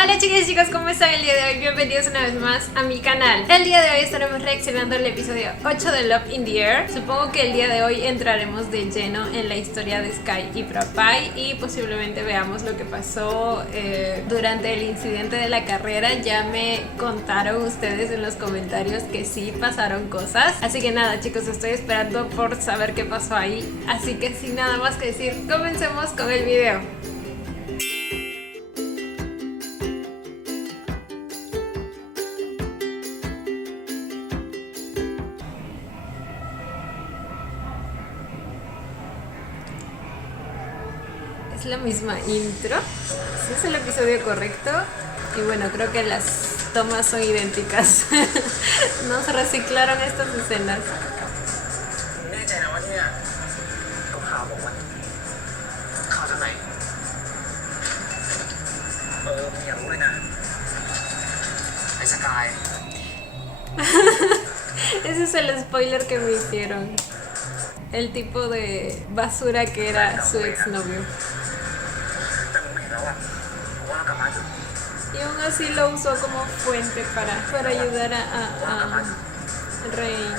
Hola chicas y chicos, ¿cómo están el día de hoy? Bienvenidos una vez más a mi canal. El día de hoy estaremos reaccionando al episodio 8 de Love in the Air. Supongo que el día de hoy entraremos de lleno en la historia de Sky y PewDiePie y posiblemente veamos lo que pasó durante el incidente de la carrera. Ya me contaron ustedes en los comentarios que sí pasaron cosas. Así que nada chicos, estoy esperando por saber qué pasó ahí. Así que sin nada más que decir, comencemos con el video. Es la misma intro, sí es el episodio correcto y bueno, creo que las tomas son idénticas. No se reciclaron estas escenas. Ese es el spoiler que me hicieron. El tipo de basura que era su exnovio. Y aún así lo usó como fuente para ayudar a Rain.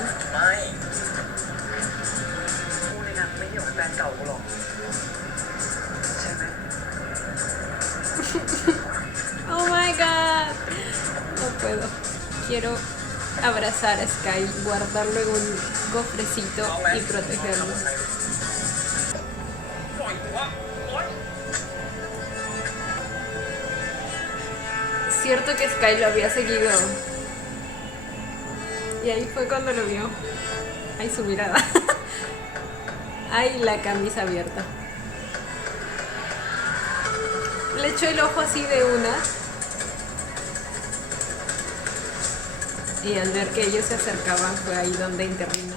Oh my god. No puedo. Quiero abrazar a Sky, guardarlo en un cofrecito y protegerlo. Cierto que Sky lo había seguido. Y ahí fue cuando lo vio. Ay, su mirada. Ay, la camisa abierta. Le echó el ojo así de una. Y al ver que ellos se acercaban fue ahí donde intervino.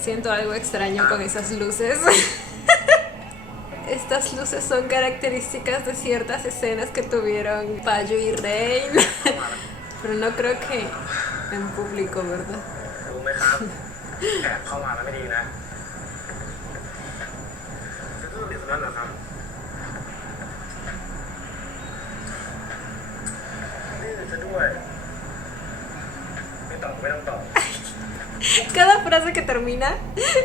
Siento algo extraño con esas luces. Estas luces son características de ciertas escenas que tuvieron Payu y Rain. Pero no creo que en público, ¿verdad? Cada frase que termina,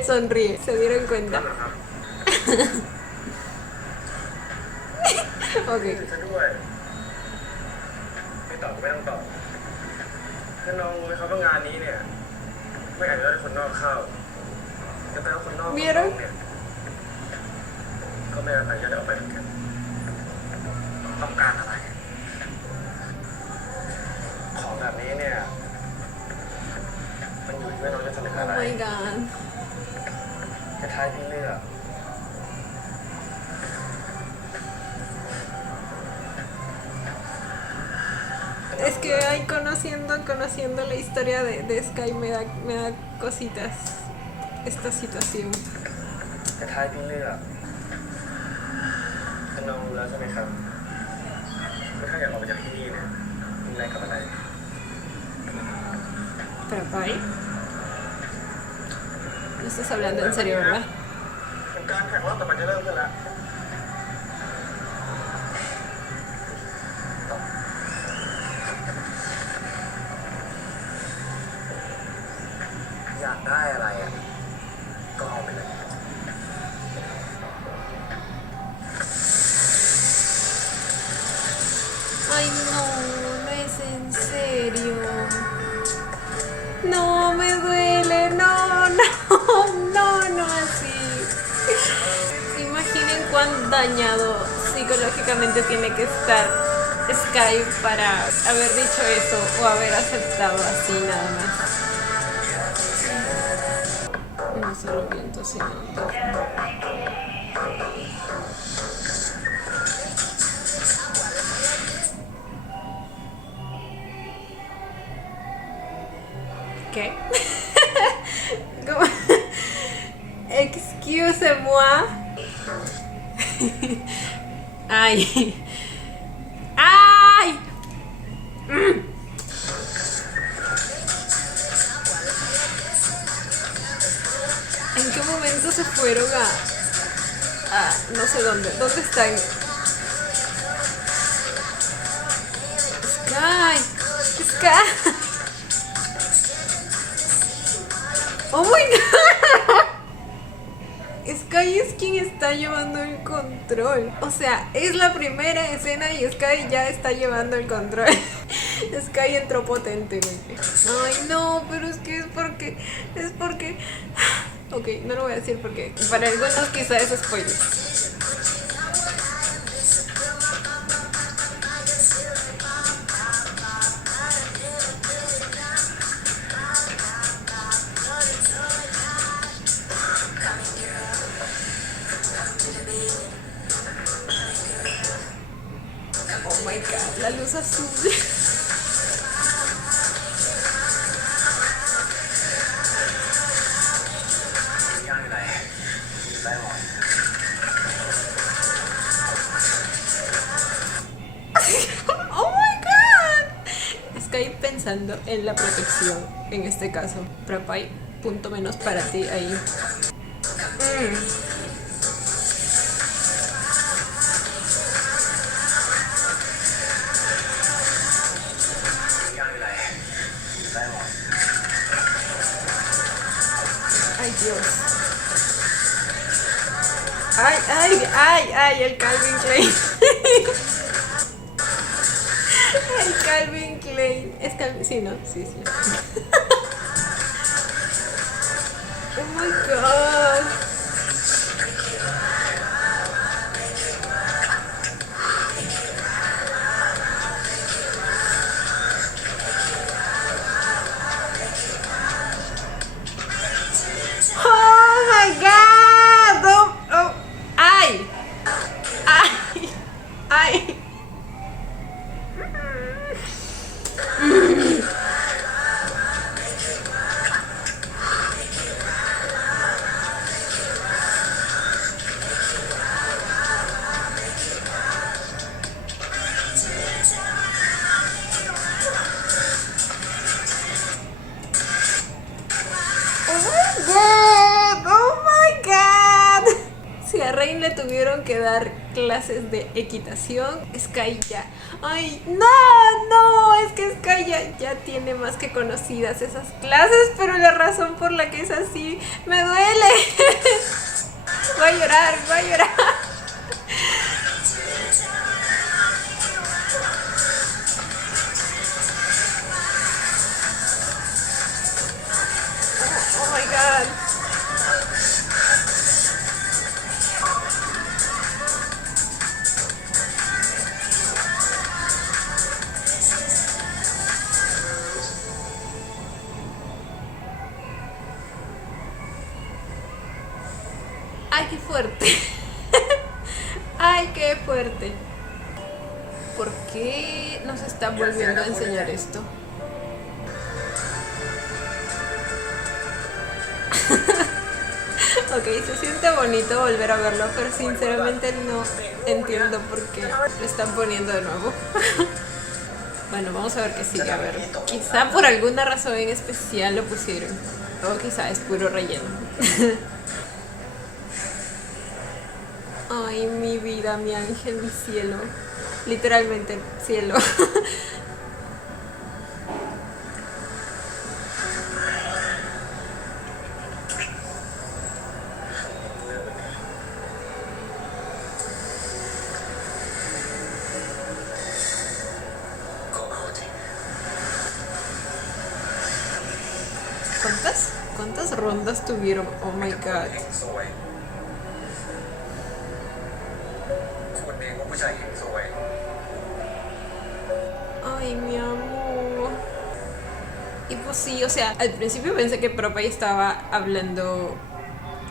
sonríe. ¿Se dieron cuenta? Ok. ¿Vieron? Oh my god. Es que ay, conociendo la historia de Sky me da cositas esta situación. Pero Pai, no estás hablando en serio, ¿verdad? Ay no, no es en serio. No, me duele, no así. Imaginen cuán dañado psicológicamente tiene que estar Sky para haber dicho eso o haber aceptado así nada más. No solo viento, sino todo. ¿Qué? ¿Cómo? Excuse-moi. Ay. ¡Ay! ¿En qué momento se fueron a no sé dónde? ¿Dónde están? Sky. Sky. Oh my god. Sky es quien está llevando el control. O sea, es la primera escena y Sky ya está llevando el control. Sky entró potentemente. Ay, no, pero es que es porque... Ok, no lo voy a decir porque para algunos quizá es spoiler. Oh my god, la luz azul. Oh my god. Sky pensando en la protección, en este caso. Propay, punto menos para ti ahí. Ay, Dios. Ay, ay, ay, ay, el Calvin Klein. El Calvin Klein. Es Calvin, sí, ¿no? Sí, sí. Oh my god. Oh my god. Oh, oh. Ay. Ay. Ay. Oh my god. Si a Rain le tuvieron que dar clases de equitación, Sky ya. Ay, no, es que Sky ya tiene más que conocidas esas clases, pero la razón por la que es así me duele. Voy a llorar, voy a llorar. Oh my god. Ay, qué fuerte. Ay, qué fuerte. ¿Por qué nos está volviendo a enseñar esto? Ok, se siente bonito volver a verlo, pero sinceramente no entiendo por qué lo están poniendo de nuevo. Bueno, vamos a ver qué sigue. A ver, quizá por alguna razón en especial lo pusieron. O quizá es puro relleno. Ay, mi vida, mi ángel, mi cielo. Literalmente, cielo. ¿Cuántas rondas tuvieron? Oh my god. Ay, mi amor. Y pues sí, o sea, al principio pensé que Propay estaba hablando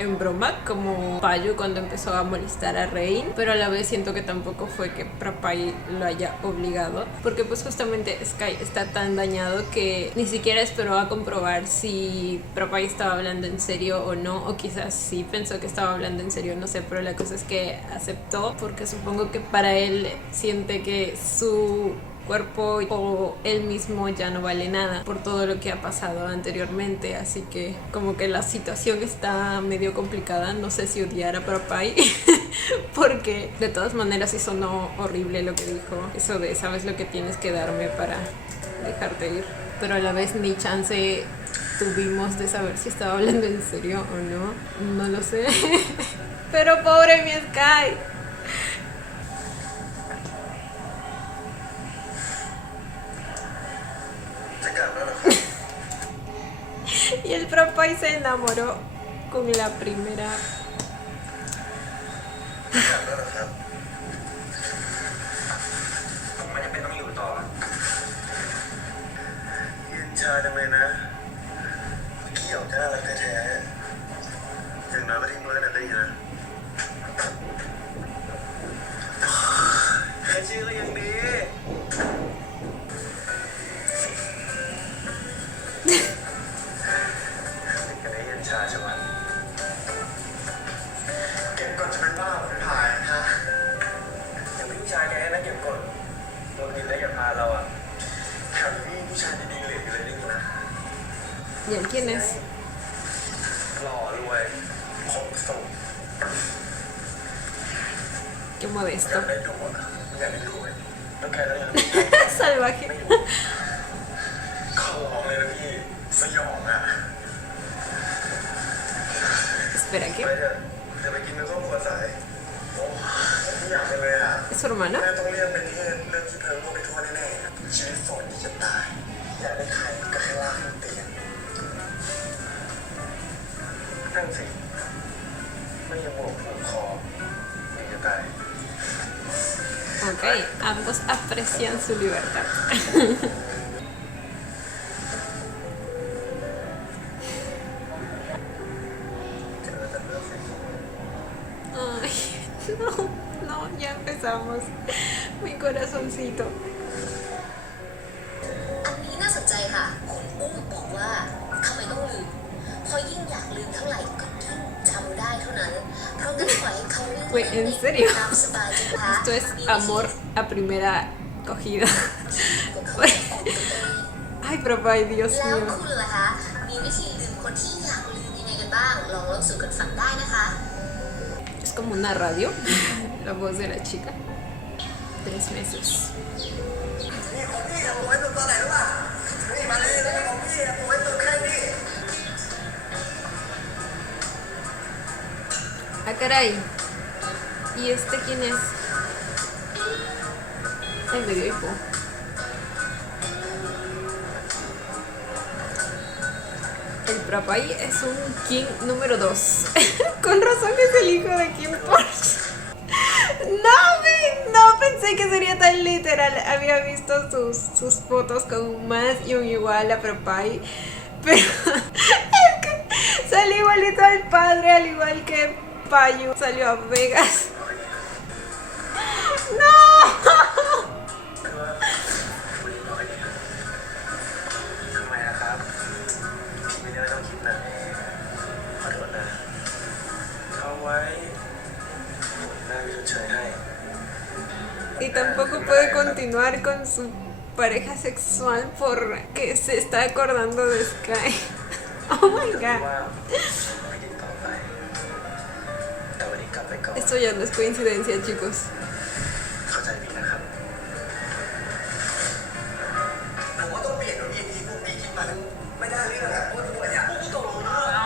en broma, como Payu cuando empezó a molestar a Rain, pero a la vez siento que tampoco fue que Propai lo haya obligado, porque pues justamente Sky está tan dañado que ni siquiera esperó a comprobar si Propai estaba hablando en serio o no, o quizás sí pensó que estaba hablando en serio, no sé, pero la cosa es que aceptó porque supongo que para él siente que su cuerpo o él mismo ya no vale nada por todo lo que ha pasado anteriormente, así que como que la situación está medio complicada. No sé si odiar a Propai porque de todas maneras sí sonó horrible lo que dijo, eso de sabes lo que tienes que darme para dejarte ir, pero a la vez ni chance tuvimos de saber si estaba hablando en serio o no lo sé. Pero pobre mi Sky. Y el Propai se enamoró con la primera. ผมไม่จำเป็นต้องอยู่ต่อเย็นชาจังเลยนะเกี่ยวจะอะไรแท้ๆอย่างน้อยก็ทิ้งด้วยกันได้นะแค่ชื่อก็ยังดีติดกันได้เย็นชาใช่ไหมเก็บก่อนจะเป็นบ้าหรือถ่ายฮะอย่างพี่ชายแกนะเก็บก่อนโดนดินได้อย่าพาเราอ่ะแถวนี้ผู้ชายดีๆเหลืออยู่เลยนี่นะ ¿Y el quién es? หล่อรวยครบสูง Qué อยา modesto. กได้ดูอ่ะอยากได้ดูเลยแล้วแกก็ยัง Salvaje. ขอร้องเลยนะพี่สยองอ่ะ Espera, ไป ¿qué? เถอะจะไปกินในครอบครัวสายโอ้ไม่อยากไปเลยอ่ะ ¿Es su hermana? แม่ต้องเรียกเป็นเทศเรื่องที่เพิ่งพวกไปทั่วแน่ๆชีวิตโสดที่จะตายอยากได้ใครก็แค่ลากขึ้นเตียงนั่นสิไม่ยังบวกผูกคอยังจะตาย Ok, ambos aprecian su libertad. Ay, no, ya empezamos. Mi corazoncito. อันนี้น่าสนใจค่ะคุณอุ้มบอกว่าทำไมต้องลืมเพราะยิ่งอยากลืมเท่าไหร่ก็ยิ่งจำได้เท่านั้น เพราะงั้นปล่อยให้เขาเล่น Güey, ¿en serio? ตามสบายจ้ะคะ Esto es amor a primera cogida. เขาจะออกกันเอง Ay, Propai, Dios แล้ว mío. คุณล่ะคะมีวิธีลืมคนที่อยากลืมยังไงกันบ้างลองเล่าสู่กันฟังได้นะคะ Es como una radio, la voz de la chica. 3 meses. นี่ของพี่อะผมไว้ตัวไหนหรือเปล่านี่มาเลยนะของพี่อะผมไว้ตัวแค่นี้ Ah, caray. ¿Y este quién es? El medio hipo. El Propai es un King número 2. Con razón es el hijo de Kim Porsche. No pensé que sería tan literal. Había visto sus fotos con un más y un igual a Propai. Pero es que salió igualito al padre, al igual que Payu salió a Vegas. ¡No! คือว่าคุยน้อยดีทำไมอะครับพี่ไม่ได้ต้องคิดนะขอโทษนะเอาไว้ผมน่าจะชดเชยให้ Y tampoco puede continuar con su pareja sexual porque se está acordando de Sky. Oh my ว่า god. ไม่ติดต่อไปแต่วันนี้กลับไปก่อน Esto ya no es coincidencia, chicos. เข้าใจพี่นะครับผมว่าต้องเปลี่ยนพี่พวกพี่คิดมันไม่ได้เรื่องอะเพราะทุกคนอยากพูดตรงๆพอแล้ว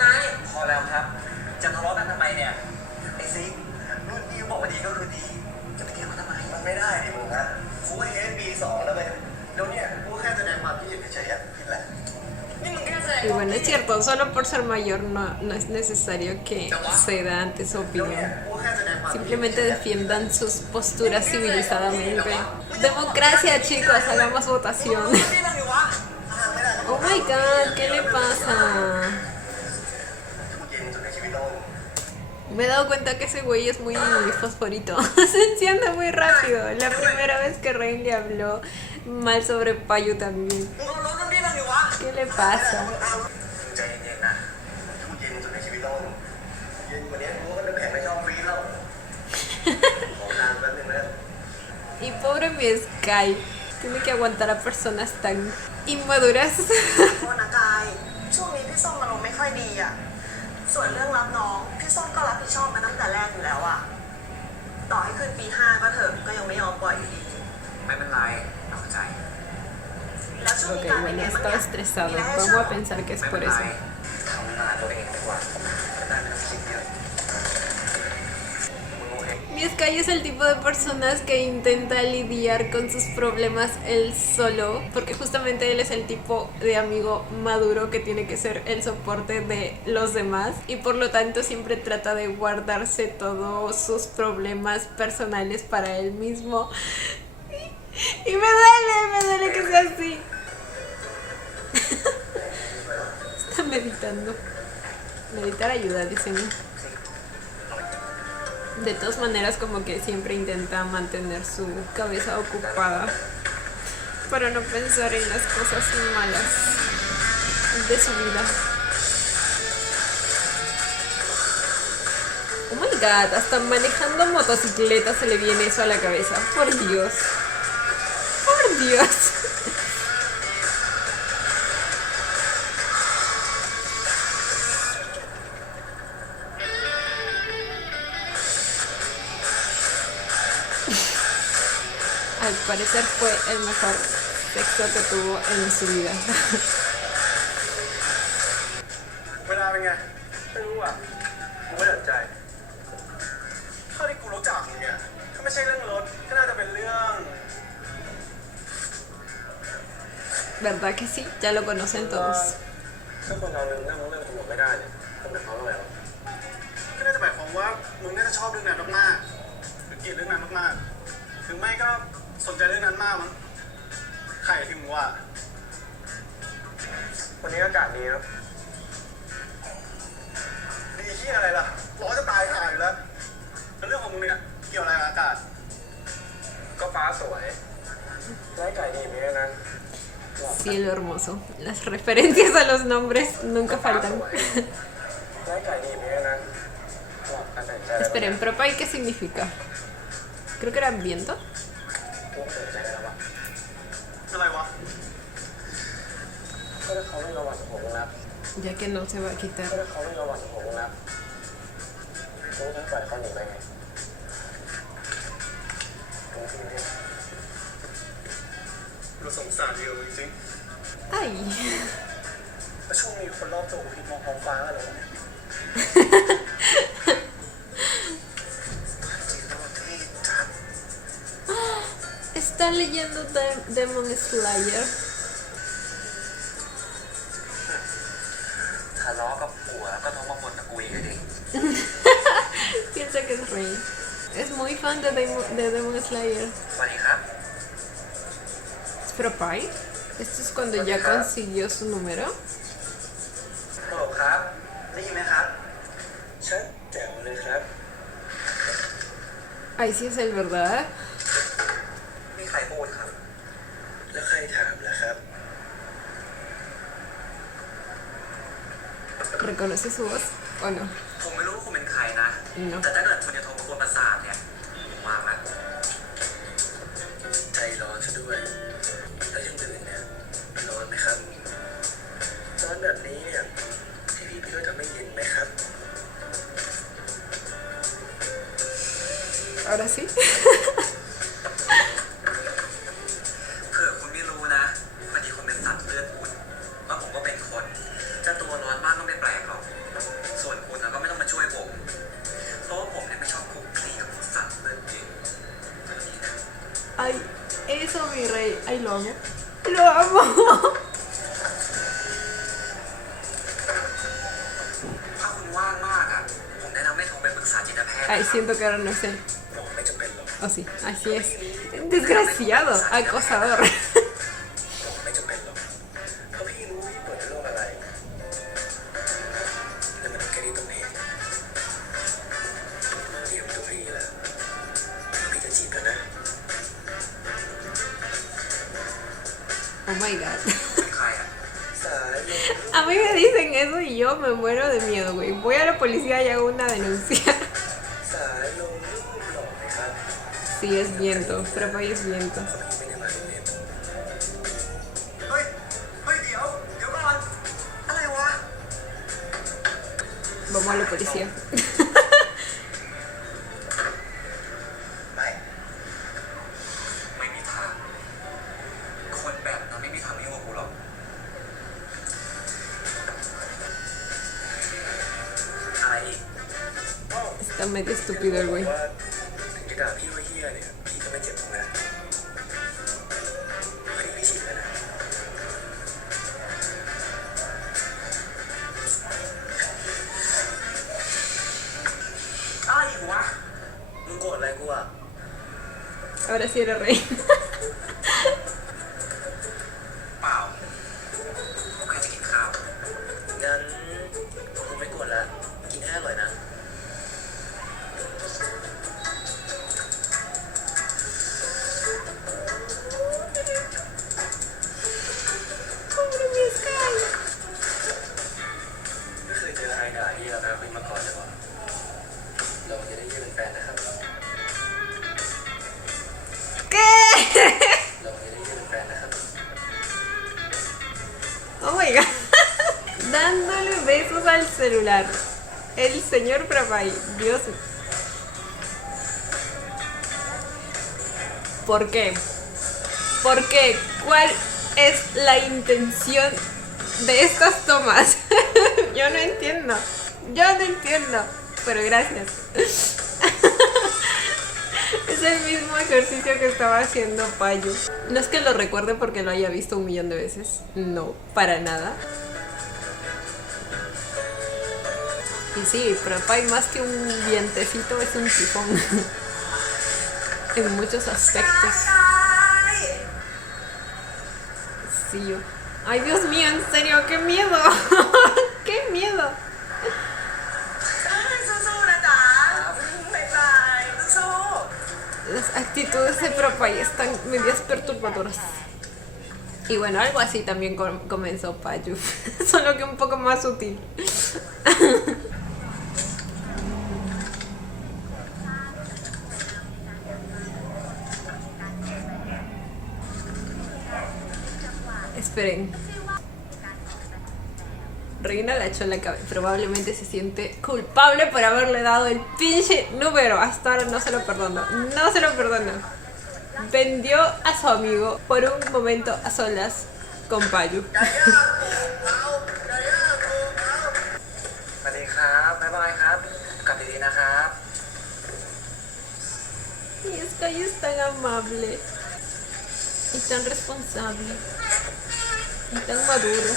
ไงพอแล้วครับจะทะเลาะกันทำไมเนี่ยไอ้ซิกรุ่นพี่บอกว่าดีก็คือดีจะไปเกี่ยวกันทำไมมันไม่ได้ดิมึงฮะกูว่าเฮดปี2แล้วเลยแล้วเนี่ยกูแค่แสดงความคิดเห็นเฉยๆอะผิดแหละนี่มึงแค่แสดง Y bueno, es cierto, solo por ser mayor no es necesario que ceda ante su แล้วเนี่ย opinión. กูแค่แสดงความคิดเห็น Simplemente defiendan sus posturas civilizadamente. Democracia, chicos, hagamos votación. Oh my god, ¿qué le pasa? Me he dado cuenta que ese güey es muy fosforito. Se enciende muy rápido. La primera vez que Rain le habló mal sobre Payu también. มึงเอารถมันนี่มันอยู่วะ ¿Qué le pasa? ใจเย็นๆนะกูเย็นสุดในชีวิตแล้วเย็นกว่านี้กูก็เป็นแผลในช่องฟรีดแล้วขอนานแป๊บนึงนะ Y pobre mi Sky. Tiene que aguantar a personas tan inmaduras. โทษนะกาย ช่วงนี้พี่ส้มอารมณ์ไม่ค่อยดีอ่ะ ส่วนเรื่องรับน้อง พี่ส้มก็รับผิดชอบมาตั้งแต่แรกอยู่แล้วอ่ะ ต่อให้ขึ้นปี 5 ก็เถอะก็ยังไม่ยอมปล่อยอยู่ดี ไม่เป็นไรเราเข้าใจ แล้วช่วง Ok, นี้การเป็น bueno, ไง ha บ้าง estado เนี่ย estresado. มีอะไรให้ Vamos ช่วย a pensar que es ไม่ por เป็นไร eso. ทำงานตัวเองดีกว่าจะได้ไม่ต้องคิดเยอะมึงโอเค Mi Sky es el tipo de personas que intenta lidiar con sus problemas él solo, porque justamente él es el tipo de amigo maduro que tiene que ser el soporte de los demás y por lo tanto siempre trata de guardarse todos sus problemas personales para él mismo. Y me duele que sea así. Está meditando. Meditar ayuda, dicen. De todas maneras, como que siempre intenta mantener su cabeza ocupada para no pensar en las cosas malas de su vida. Oh my god, hasta manejando motocicleta se le viene eso a la cabeza. Por Dios. Por Dios. Al parecer fue el mejor sexo que tuvo en su vida. เวลาเป็นไงไม่รู้อ่ะกูไม่สนใจเท่าที่กูรู้จักมึงเนี่ยถ้าไม่ใช่เรื่องรถก็น่าจะเป็นเรื่อง ¿Verdad que sí? Ya lo conocen todos. ถ้าคนเราลืมเรื่องตำรวจไม่ได้เนี่ยก็หมายความว่าอะไรวะก็น่าจะหมายความว่ามึงน่าจะชอบเรื่องนั้นมากๆหรือเกลียดเรื่องนั้นมากๆถึงไม่ก็สนใจเรื่องนั้นมากมั้งใครที่มึงว่าวันนี้อากาศดีนะดีที่อะไรล่ะร้อนจะตายห่าอยู่แล้วแล้วเรื่องของมึงเนี่ยเกี่ยวอะไรกับอากาศก็ฟ้าสวยไร้ไก่ดีเหมือนกันนะ Cielo hermoso. Las referencias a los nombres nunca faltan. ไร้ไก่ดีเหมือนกันนะหลับกันแต่ใจ Esperen, Propay, ¿qué significa? Creo que era viento. กูเสียใจแล้ววะอะไรวะก็ถ้าเขาไม่ระวังผมนะ Ya que no se va a quitar. ก็ถ้าเขาไม่ระวังผมนะกูจะปล่อยเขาหนีไปไงกูคือเนี่ยเราสงสารเดียวจริง Ay. ๆแล้วช่วงนี้คนรอบตัวกูคิดมองท้องฟ้าอะไรวะเนี่ยจริงแล้วมันเท่จัด Está leyendo Demon Slayer. ทะเลาะกับผัวก็ต้องมาบ่นกับกูอีกดิ Piensa que es Rey. Es muy fan de Demon Slayer. สวัสดีครับ ¿Es Propay? Esto es cuando ya consiguió su número. ฮัลโหลครับ ได้ยินไหมครับชัดแจ๋วเลยครับ Ay, sí es él, ¿verdad? มีใครพูดครับ แล้วใครถามล่ะครับ ¿Reconoce su voz o no? ผมไม่รู้ว่าคุณเป็นใครนะ No. แต่ถ้าเกิดคุณจะโทรมาควรประสาทเนี่ยว่างละใจร้อนซะด้วย แล้วยังตื่นเนี่ยร้อนไหมครับร้อนแบบนี้เนี่ยทีวีพี่ด้วยทำให้เย็นไหมครับ Ahora sí. เผื่อคุณไม่รู้นะพอดีคุณเป็นสัตว์เลือดอุ่นว่าผมก็เป็นคนจะตัวร้อนมากก็ไม่แปลกหรอกส่วนคุณนะก็ไม่ต้องมาช่วยผมเพราะว่าผมเนี่ยไม่ชอบคุกคลีกับสัตว์เลือดเย็นแบบนี้นะ Ay, eso, mi rey. Ay, lo amo. Lo amo. ถ้าคุณว่างมากอ่ะผมแนะนำให้โทรไปปรึกษาจิตแพทย์ Ay, siento que ahora no es él. บอกไม่จำเป็นหรอก Oh, sí, así es. Desgraciado, acosador. บอกไม่จำเป็นหรอกเพราะพี่รู้พี่ป่วยเป็นโรคอะไรแต่มันแค่นี้ตรงนี้ Oh my god. เป็นใครอ่ะ สายลม A mí me dicen eso y yo me muero de miedo, güey. Voy a la policía y hago una denuncia. สายลมรูปหล่อไหมครับ Sí, es viento. Propa es viento. ไม่ได้มาโรงเรียน เฮ้ย เฮ้ย เดี๋ยวก่อน อะไรวะ Vamos a la policía. ไม่มีทาง คนแบบนั้นไม่มีทางมายุ่งกับกูหรอก อะไรอีก Está medio estúpido el güey. ว่าถึงจะด่าพี่ว่าเฮียเนี่ยพี่ก็ไม่เจ็บหรอกนะพี่ไม่ชินแล้วนะ อะไรอีกวะ มึงโกรธอะไรกูอ่ะ Ahora sí era rey. เปล่ากูแค่จะกินข้าว งั้นกูไม่กวนละกินให้อร่อยนะ Pobre mi Sky. ไม่เคยเจอไอ้ด่าเฮียแบบนี้มาก่อนเลยวะเราจะได้ยืนเป็นแฟนนะครับ ¿Qué? เราจะได้ยืนเป็นแฟนนะครับ Oh my god. Dándole besos al celular. El señor Prapay. Dios. ¿Por qué? ¿Por qué? ¿Cuál es la intención de estas tomas? Yo no entiendo. Yo no entiendo. Pero gracias. Es el mismo ejercicio que estaba haciendo Payu. No es que lo recuerde porque lo haya visto 1.000.000 de veces. No, para nada. Y sí, Prapay más que un vientecito es un tifón. En muchos aspectos. Sí, yo. Ay, Dios mío, en serio, qué miedo. Qué miedo. สู้ๆนะจ๊ะบ๊ายบายสู้ Las actitudes de Prapay están medias perturbadoras. Y bueno, algo así también comenzó Payu. Solo que un poco más sutil. Esperen. Reina agachó la cabeza. Probablemente se siente culpable por haberle dado el pinche número. Hasta ahora no se lo perdono. No se lo perdono. Vendió a su amigo por un momento a solas con Payu. ไก่ย่างเอาไก่ย่างเอา สวัสดีครับบ๊ายบายครับกลับดีๆนะครับ Y Sky es tan amable. Y tan responsable. Y tan maduro.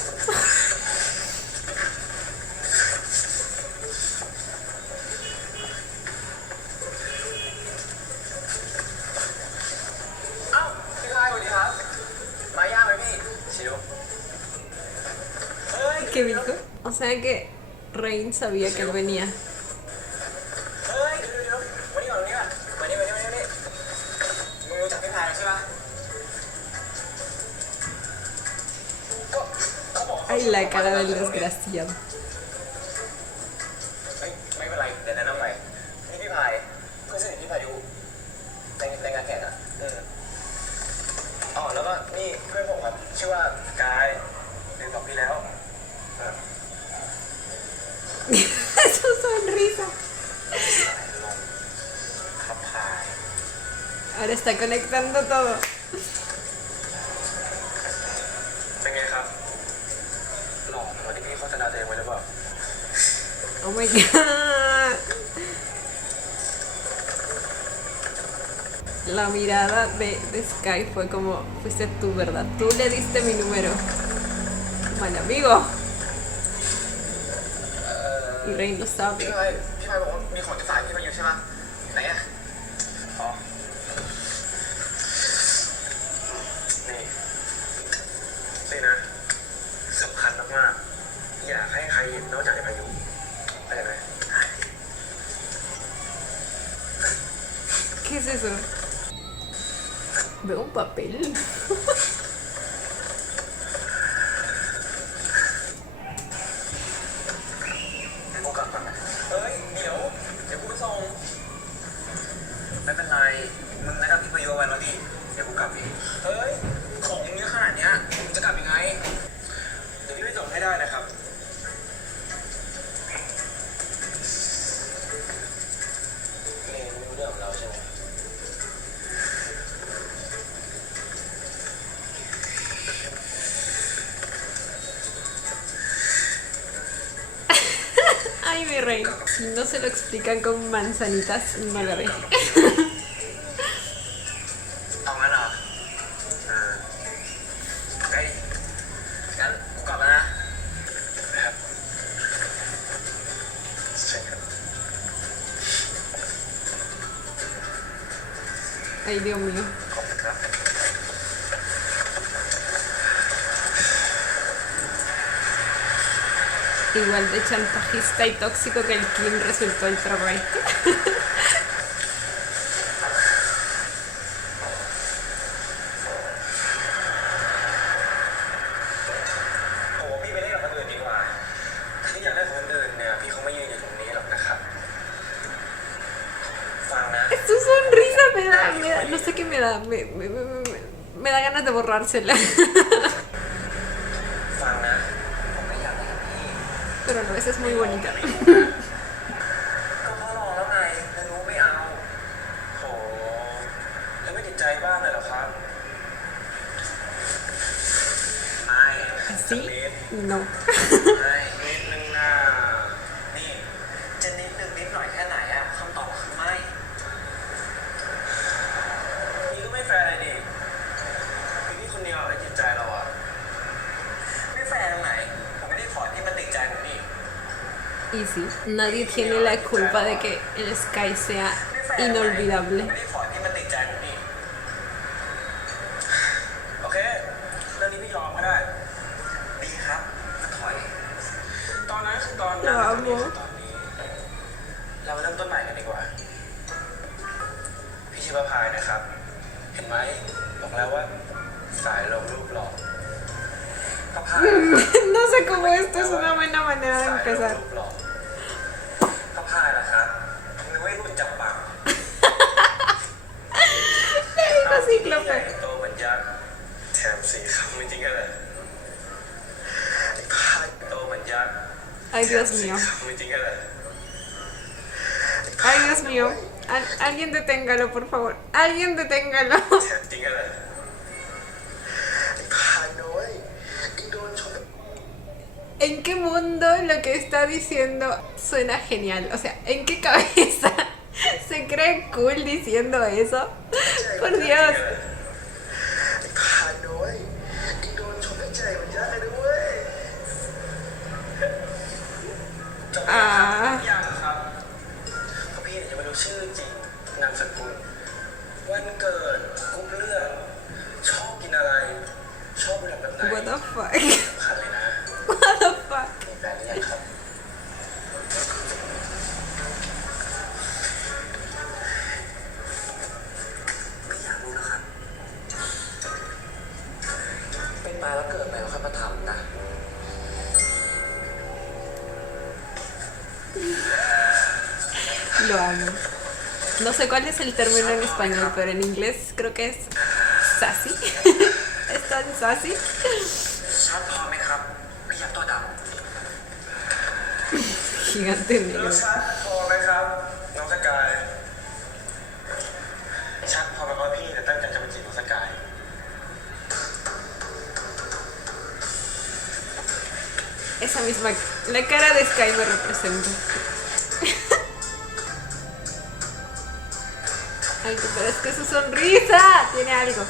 เอ้าพี่ชายสวัสดีครับ มาย่างไหมพี่ ชิว เฮ้ย ¿Qué dijo? O sea que Rain sabía que él venía. เฮ้ยเดี๋ยววันนี้ก่อนวันนี้มึงรู้จักพี่พายใช่ปะก็เขาบอก Ay, la cara del desgraciado. ไม่เป็นไรเดี๋ยวแนะนำใหม่นี่พี่พายเพื่อนสนิทพี่พายุในงานแข่งอ่ะอ๋อแล้วก็นี่เพื่อนผมครับชื่อว่ากายเรียนกับพี่แล้ว Su sonrisa. ขับพาย Ahora está conectando todo. เป็นไงครับหล่อเหมือนที่พี่โฆษณาตัวเองไว้หรือเปล่า Oh my god. La mirada de Sky fue como, fuiste tú, ¿verdad? Tú le diste mi número. Mal amigo. Y Rain lo พี่ sabe. พายบอกว่ามีของจะฝากพี่พายุใช่ปะไหนอ่ะอ๋อนี่นะสำคัญมากๆอยากให้ใครเห็นนอกจากไอ้พายุได้ไหม ¿Qué es eso? Veo un papel. Ay, mi rey. Si no se lo explican con manzanitas, no lo ve. เอางั้นเหรอเฮ้ยงั้นกูกลับแล้วนะครับเชิญครับ Ay, Dios mío. ขอบคุณครับ Igual de chantajista y tóxico que el Kim resultó el Troy. โอ้พี่ไปเล่นกับคนอื่นดีกว่าพี่อยากเล่นกับคนอื่นเนี่ยพี่คงไม่ยืนอยู่ตรงนี้หรอกนะครับฟังนะ Su sonrisa no sé qué me da, me da ganas de borrársela. ฟังนะผมไม่อยากเล่นกับพี่ Pero no, esa es muy bonita. ก็พ่อลองแล้วไงแต่รู้ไม่เอาโหแล้วไม่ติดใจบ้างเลยเหรอครับไม่ ¿Así? No. ไม่นิดนึงนะนี่จะนิดนึงนิดหน่อยแค่ไหนอะคำตอบคือไม่นี่ก็ไม่แฟร์เลยดิพี่คนเดียวได้จิตใจเราอะไม่แฟร์ตรงไหนผมไม่ได้ขอที่มันติดใจผมนี่ Y sí, nadie tiene la culpa de que el Sky sea inolvidable. ไม่ได้ขอที่มันติดใจผมนี่โอเคเรื่องนี้ไม่ยอมก็ได้ดีครับถอยตอนนั้นคือตอนนั้น Lo amo. ตอนนี้เรามาเริ่มต้นใหม่กันดีกว่าพี่ชิบะพายนะครับ เห็นไหมบอกแล้วว่าสายลงรูปหล่อพระพาย No sé cómo esto es una buena manera de สายลง empezar. รูปหล่อพระพายล่ะครับนึกว่ารุ่นจับปาก Perrito ใหญ่ cíclope. โตเหมือนยักษ์แถมสีขาวจริงๆเลยพายโตเหมือนยักษ์ Ay, Dios mío. ขาวจริงๆเลย Ay, Dios mío. Alguien deténgalo, por favor. Alguien deténgalo. แถมจริงๆเลยพายน้อยอีโดนชน ¿En qué mundo lo que está diciendo suena genial? O sea, ¿en qué cabeza se cree cool diciendo eso? Por Dios. พายน้อยอีโดนชนใจเหมือนยักษ์เลยด้วยจบยังครับเพราะพี่เนี่ยยังไม่รู้ชื่อจริงนามสกุลวันเกิดกรุ๊ปเลือดชอบกินอะไร ชอบแบบไหน What the fuck? สำคัญเลยนะ What the fuck? มีแฟนหรือยังครับไม่อยากรู้นะครับ เป็นมาแล้วเกิดใหม่แล้วค่อยมาทำนะ Lo amo. No sé cuál es el término en español, pero en inglés creo que es sassy. ¿Es tan sassy? ชัดพอไหมครับไม่อยากตัวด Gigante ำ negro. ชัดพอไหมครับน้องสกายชัดพอไหมครับพี่แต่ตั้งใจจะไปจีบน้องสกาย Esa misma, la cara de Sky me representa. Ay, pero es que su sonrisa tiene algo.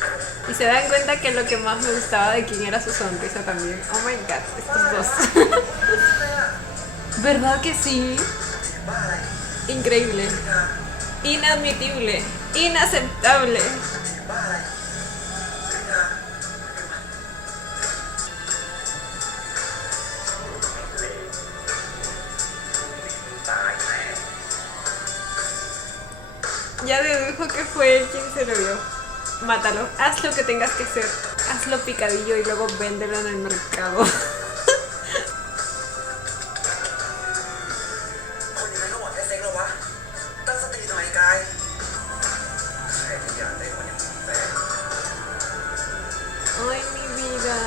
Y se dan cuenta que lo que más me gustaba de King era su sonrisa también. Oh my god, estos dos. ¿Verdad que sí? Increíble. Inadmitible. Inaceptable. ตายแน่ Ya dedujo que fue él quien se lo vio. Mátalo. Haz lo que tengas que hacer. Hazlo picadillo y luego véndelo en el mercado. คนยังไงก็หวังแค่เซ็กหรอวะตั้งสติหน่อยกายใครที่อยากได้คนอย่างมีแฟน Ay, mi vida.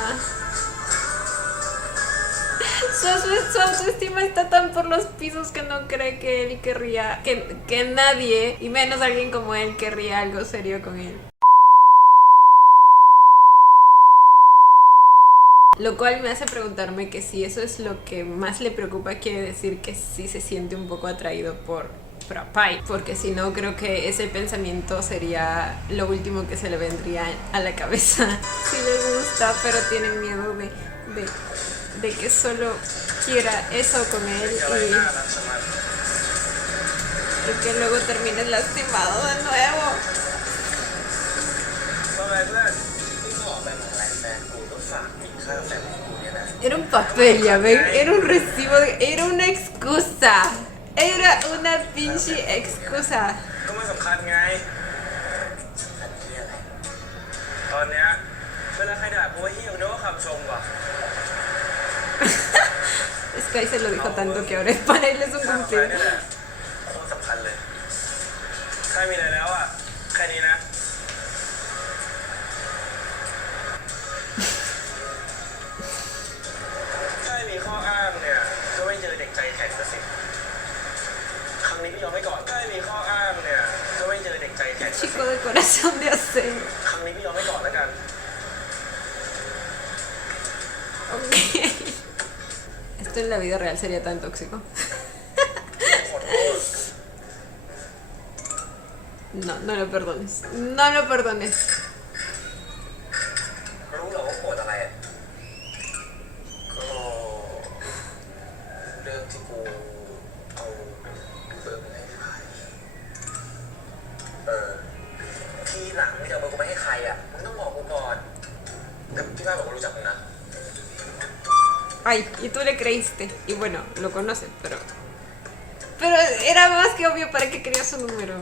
Su autoestima está tan por los pisos que no cree que él querría, que nadie, y menos alguien como él, querría algo serio con él. Lo cual me hace preguntarme que si eso es lo que más le preocupa, quiere decir que sí se siente un poco atraído por Pai, porque si no creo que ese pensamiento sería lo último que se le vendría a la cabeza. Sí le gusta, pero tiene miedo de que solo quiera eso con él y que luego termines lastimado de nuevo. ว่าไงเพื่อนที่บอกไปของอะไรแฟนกูก็ฝากกินข้าวแฟนกูเนี่ยนะ Era un papel, ya ven, era un recibo, era una excusa. Era una pinche excusa. ก็ไม่สำคัญไงตอนเนี้ยเวลาใครด่ากูว่าเหี้ยกูนึกว่าคำชมว่ะ Sky se lo dijo tanto que ahora para él es un ข้าวแฟนนี่ cumplido. แหละโคตรสำคัญเลยถ้ามีอะไรแล้วอ่ะแค่นี้นะถ้าไม่มีข้ออ้างเนี่ยก็ไม่เจอเด็กใจแข็งละสิครั้งนี้พี่ยอมไม่ก่อนถ้าไม่มีข้ออ้างเนี่ยก็ไม่เจอเด็กใจแข็งละสิ Chico de corazón de acero. ครั้งนี้พี่ยอมไม่ก่อนแล้วกัน Ok. Esto en la vida real sería tan tóxico. ขอโทษ No, no lo perdones. No lo perdones. รู้เหรอว่าโกรธอะไรอ่ะก็เรื่องที่กูเอาเบอร์ไปให้ใครทีหลังมึงจะเอาเบอร์กูไปให้ใครอ่ะมึงต้องบอกกูก่อนแต่พี่บ้านบอกว่ารู้จักมึงนะ Ay, y tú le creíste. Y bueno, lo conoces, pero... Pero era más que obvio para qué quería su número.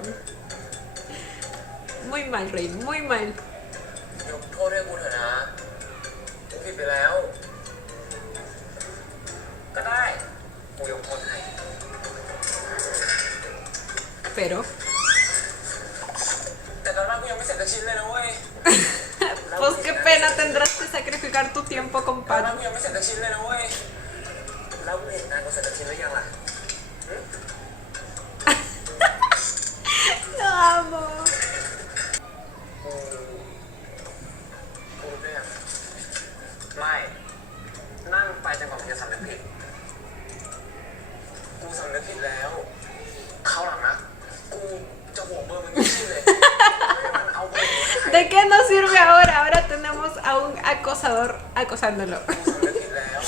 Muy mal, Rey, muy mal. ยกโทษให้กูเถอะนะกูผิดไปแล้ว ก็ได้กูยกโทษให้ Pero... แต่ตอนนั้นกูยังไม่เสร็จสักชิ้นเลยนะเว้ย Pues qué pena tendrás que sacrificar tu tiempo, ตอนนั้น compadre. กูยังไม่เสร็จสักชิ้นเลยนะเว้ยแล้วมึงเห็นงานกูเสร็จสักชิ้นหรือยังล่ะ Lo amo. กูรู้ด้วยไม่นั่งไปจนกว่ามึงจะสำนึกผิดกูสำนึกผิดแล้วคราวหลังนะกูจะห่วงเบอร์มึงยิ่งขึ้นเลยไม่มันเอาเบอร์มึงให้ใคร ¿De qué nos sirve ahora? Ahora tenemos a un acosador acosándolo. กูสำนึกผิดแล้ว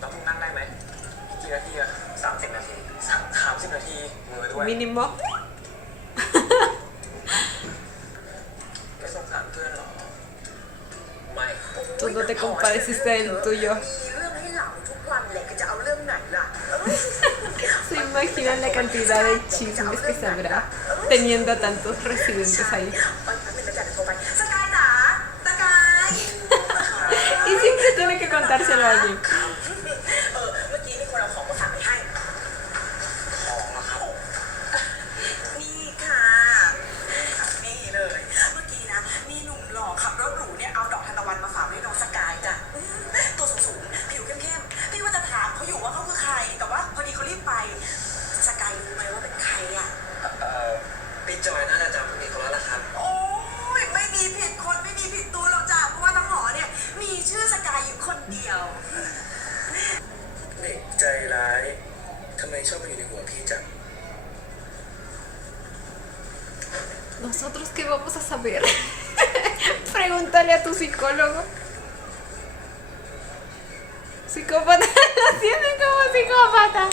แล้วมึงนั่งได้ไหมกี่นาทีอะ30 นาที30 นาทีมือด้วย Mínimo. ไม่สงสารเพื่อนหรอไม่ Tú no te compadeciste del tuyo. มีเรื่องให้เหล่าทุกวันเลยก็จะเอาเรื่องไหนล่ะ Se imaginan la cantidad de chismes que sabrá teniendo a tantos residentes ahí. ไปแป๊บนึงนะจ๊ะเดี๋ยวโทรไปสกายจ๋าสกาย Y siempre tiene que contárselo a alguien. เมื่อกี้มีคนเอาของมาฝากไปให้ ของอะครับ นี่ค่ะ นี่เลย เมื่อกี้นะ มีหนุ่มหล่อขับรถหรูเนี่ยเอาดอกทานตะวันมาฝากให้น้องสกายจ้ะตัวสูงๆผิวเข้มๆพี่ว่าจะถามเขาอยู่ว่าเขาคือใคร แต่ว่าพอดีเขารีบไป สกายรู้ไหมว่าเป็นใครอ่ะ พี่จอยน่าจะจำคนนี้เขาแล้วล่ะครับ โอ้ยไม่มีผิดคนไม่มีผิดตัวหรอกจ้ะเพราะว่าทั้งหอเนี่ยมีชื่อสกายอยู่คนเดียว เด็กใจร้ายทำไมชอบมาอยู่ในหัวพี่จัง ¿Nosotros qué vamos a saber? Pregúntale a tu psicólogo. Psicópata, lo tienen como psicópata.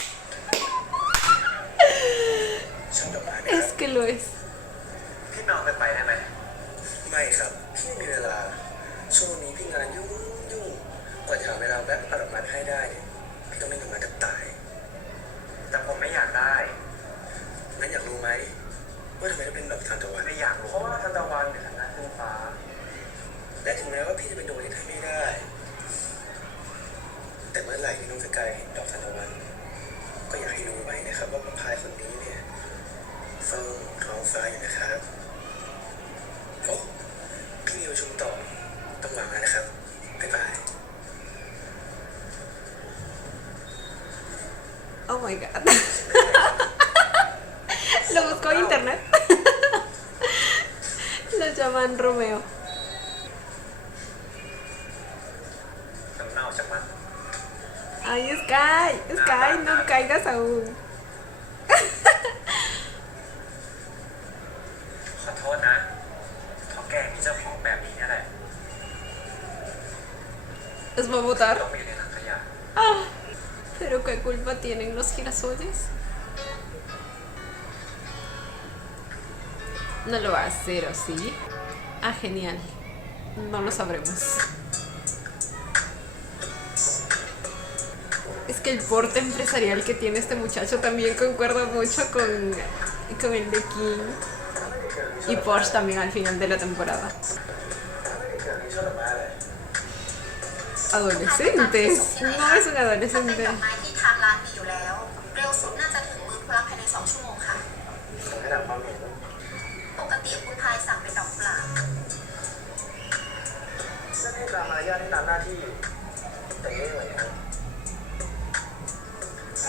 ชอบดอกไม้ไหมค Es รับ que lo es. พี่น้องไปได้ไหมไม่ครับพี่ไม่มีเวลาช่วงนี้พี่งานยุ่งกว่าจะหาเวลาแวะเอาดอกไม้ไปให้ได้เนี่ยพี่ต้องเล่นกับมันกับตาย แต่ผมไม่อยากได้งั้นอยากรู้ไหมว่าทำไมต้องเป็นดอกทานตะวันไม่อยากรู้เพราะว่าทานตะวันเป็นฐานะขึ้นฟ้าและถึงแม้ว่าพี่จะเป็นดวงที่ทำไม่ได้ แต่เมื่อไหร่ที่น้องสกายเห็นดอกทานตะวัน ก็อยากให้รู้ไว้นะครับว่าพายคนนี้เนี่ยเฝ้าท้องฟ้าอยู่นะครับโอ้พี่มีประชุมต่อต้องวางแล้วนะครับบ๊ายบาย Oh my god. Lo buscó en internet. Lo llaman Romeo. จากมัน Ay, Sky, Sky, no caigas aún. ขอโทษนะเพราะแกมีเจ้าของแบบนี้เนี่ยแหละ ¿Los va a botar? ต้องไปอยู่ในถังขยะ Ah, pero ¿qué culpa tienen los girasoles? No lo va a hacer, ¿o sí? Ah, genial. No lo sabremos. Es que el porte empresarial que tiene este muchacho también concuerda mucho con el de King y Porsche también al final de la temporada. ไม่ได้เกิดนี้ชอบแบบมาเลย Adolescentes. No es un ถ้าเป็น adolescente. ดอกไม้ที่ทางร้านมีอยู่แล้ว เร็วสุดน่าจะถึงมือผู้รับภายใน2 ชั่วโมงค่ะ ผมให้ถามความเห็น ปกติคุณพายสั่งเป็นดอกกุหลาบ ไม่ได้ตามมารยาทที่ตามหน้าที่แต่นี่เหมือนกัน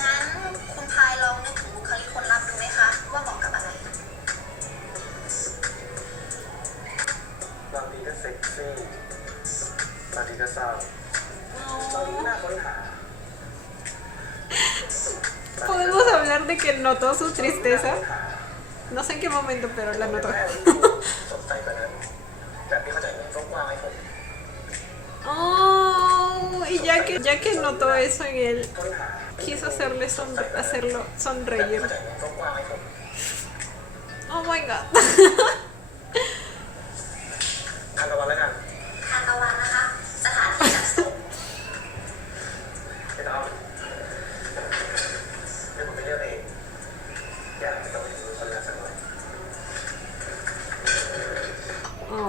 งั้นคุณพายลองนึกถึงบุคลิกคนรับดูไหมคะ ว่าเหมาะกับอะไร บางทีก็เซ็กซี่บางทีก็เศร้าบางทีก็น่าค้นหา Podemos hablar de que notó su tristeza. No sé en qué momento, pero la notó. สดใสกว่านั้นแบบที่เข้าใจเงินกว้างๆให้ผม Oh, y ya que notó eso en él, ค้นหา quiso hacerlo sonreír. เข้าใจเงินกว้างๆให้ผม Oh my god. ทานตะวันแล้วกัน ทานตะวันนะคะ สถานที่จัดส่ง ไม่ต้องเดี๋ยวผมไปเลือกเองอยากไปกับคนละสักหน่อย Oh.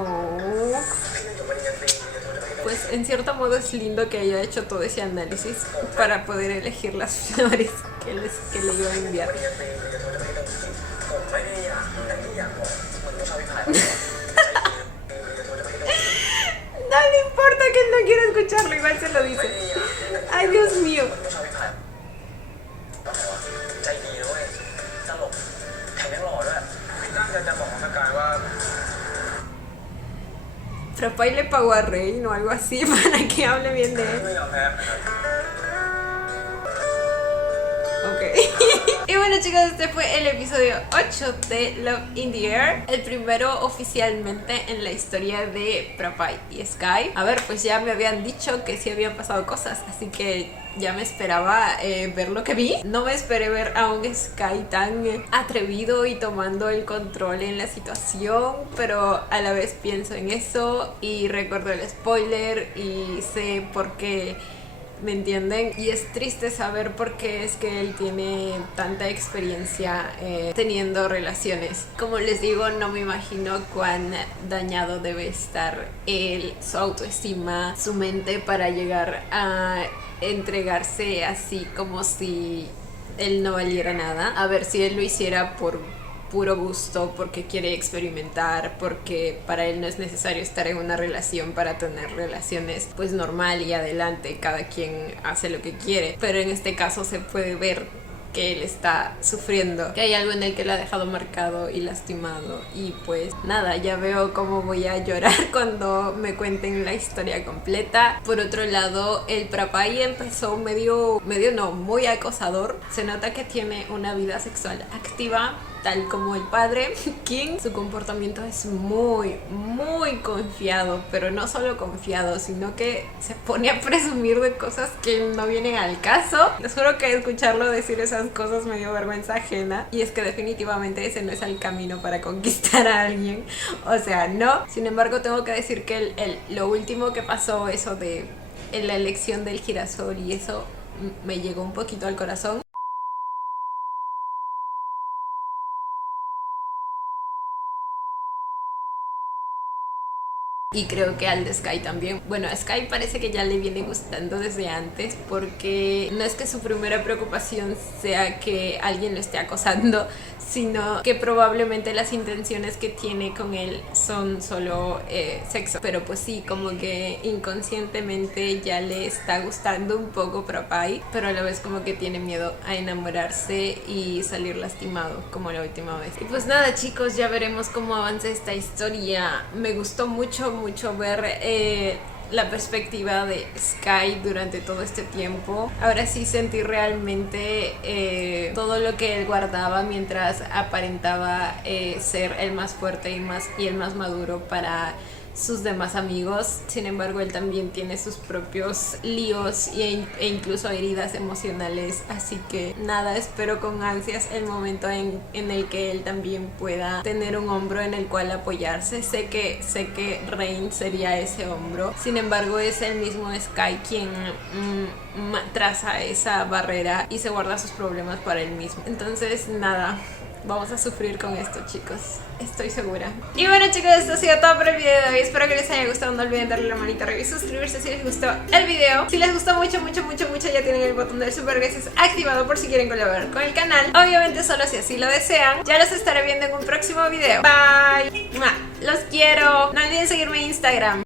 พี่ยังอยู่ปริญญาตรีเรียนโทจะไป Pues en cierto modo es lindo que haya hecho todo ese análisis para poder elegir las flores que le iba a ป enviar. ริญญาตรีเรียนโทจะไปที่อังกฤษผมไม่ได้อยากแต่ที่อยากบอกมันก็ชอบพิพายเรียนโทจะไปที่อังกฤษ No le importa que él no quiera escucharlo, igual se lo ไม่ dice. ได้อยาก Ay, Dios mío. มันก็ชอบพิพายใจดีด้วยตลกแถมยังหล่อด้วยพี่ตั้งใจจะบอกน้องสกายว่า Frapay le pagó a Rey o algo así para que hable bien de él. ไม่ยอมแพ้นะครับ Ok. Y bueno chicos, este fue el episodio 8 de Love in the Air. El primero oficialmente en la historia de Prapay y Sky. A ver, pues ya me habían dicho que sí habían pasado cosas, así que ya me esperaba ver lo que vi. No me esperé ver a un Sky tan atrevido y tomando el control en la situación, pero a la vez pienso en eso y recuerdo el spoiler y sé por qué. ¿Me entienden? Y es triste saber por qué es que él tiene tanta experiencia teniendo relaciones. Como les digo, no me imagino cuán dañado debe estar él, su autoestima, su mente para llegar a entregarse así como si él no valiera nada. A ver si él lo hiciera por puro gusto, porque quiere experimentar, porque para él no es necesario estar en una relación para tener relaciones pues normal y adelante, cada quien hace lo que quiere, pero en este caso se puede ver que él está sufriendo, que hay algo en él que lo ha dejado marcado y lastimado, y pues nada, ya veo cómo voy a llorar cuando me cuenten la historia completa. Por otro lado, el Prapay empezó muy acosador. Se nota que tiene una vida sexual activa, tal como el padre King. Su comportamiento es muy confiado, pero no solo confiado, sino que se pone a presumir de cosas que no vienen al caso. Les juro que escucharlo decir esas cosas me dio vergüenza ajena, y es que definitivamente ese no es el camino para conquistar a alguien, o sea, no. Sin embargo, tengo que decir que lo último que pasó, eso de la elección del girasol y eso, me llegó un poquito al corazón. Y creo que al de Sky también. Bueno, a Sky parece que ya le viene gustando desde antes, porque no es que su primera preocupación sea que alguien lo esté acosando, sino que probablemente las intenciones que tiene con él son solo sexo. Pero pues sí, como que inconscientemente ya le está gustando un poco Prapay, pero a la vez como que tiene miedo a enamorarse y salir lastimado como la última vez. Y pues nada chicos, ya veremos cómo avanza esta historia. Me gustó mucho ver la perspectiva de Sky durante todo este tiempo. Ahora sí sentí realmente todo lo que él guardaba mientras aparentaba ser el más fuerte y el más maduro para sus demás amigos. Sin embargo, él también tiene sus propios líos e incluso heridas emocionales, así que nada, espero con ansias el momento en el que él también pueda tener un hombro en el cual apoyarse. Sé que Reign sería ese hombro, sin embargo es el mismo Sky quien traza esa barrera y se guarda sus problemas para él mismo. Entonces nada, vamos a sufrir con esto, chicos, estoy segura. Y bueno, chicos, esto ha sido todo por el video de hoy. Espero que les haya gustado. No olviden darle la manita arriba y suscribirse si les gustó el video. Si les gustó mucho, ya tienen el botón del super gracias activado por si quieren colaborar con el canal. Obviamente solo si así lo desean. Ya los estaré viendo en un próximo video. Bye. Los quiero. No olviden seguirme en Instagram.